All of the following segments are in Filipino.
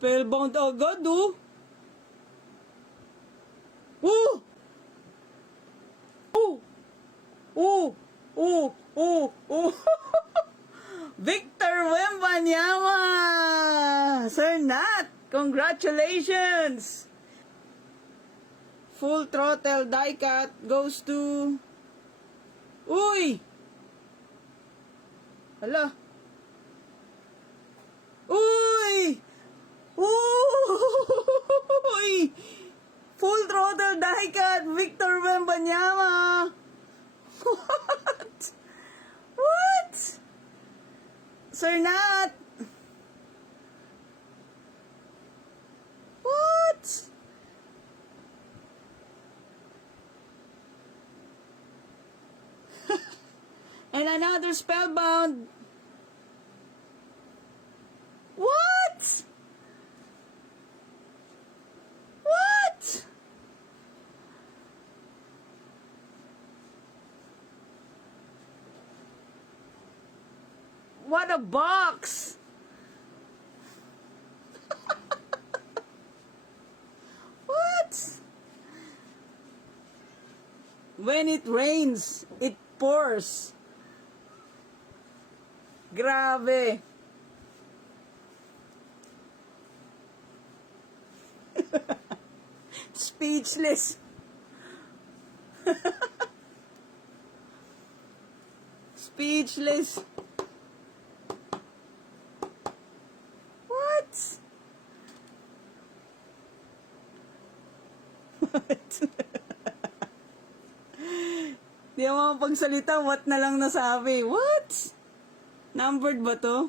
Spellbound agad, oh. Oh! Oh! Oh! Oh! Oh! Oh! Victor Wembanyama! Sir Nat, congratulations! Full throttle die cut goes to... Uy! Hala! Uy! Uy! Full throttle die cut Victor Wembanyama! What? What? Sir Nat! What? And another spellbound. What? What? What a box! What? When it rains, it pours. Grabe. Speechless. Speechless. What? What? Di ako makapagsalita, what na lang nasabi. What? Numbered ba to?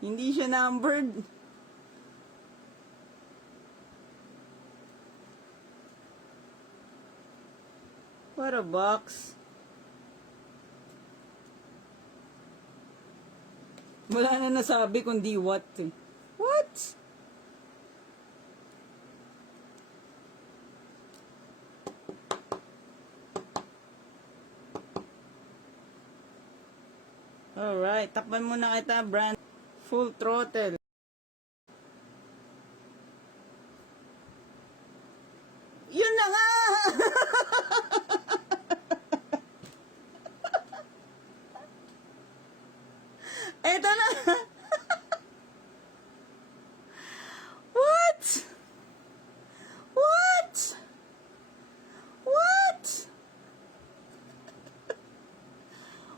Hindi siya numbered. What a box. Wala na nasabi kundi what eh. What? Alright, takpan muna kita, brand. Full throttle. Yun na nga! Eto na! What? What? What?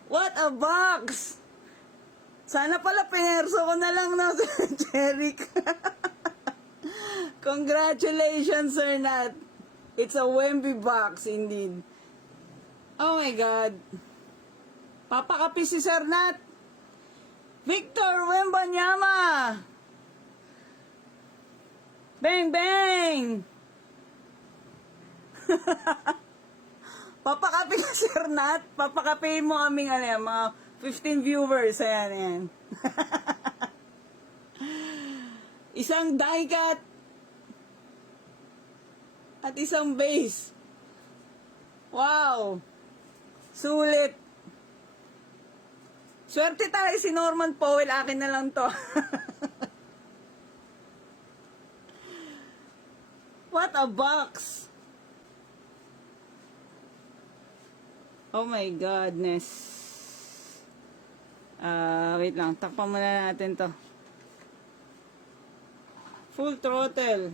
What a box! Sana pala pinerso ko na lang na Jeric. Congratulations, Sir Nat. It's a Wemby box indeed. Oh my God. Papakapi si Sir Nat. Victor Wembanyama. Bang, bang. Papakapi ka, Sir Nat. Papakapiin mo kaming mga 15 viewers. Ayan, ayan. Isang die cut at isang base. Wow. Sulit. Swerte tayo si Norman Powell. Akin na lang to. What a box. Oh my godness. Wait lang. Takpan muna natin to. Full throttle.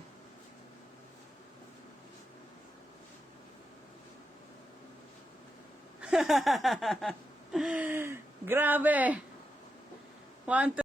Grabe. 1, 2.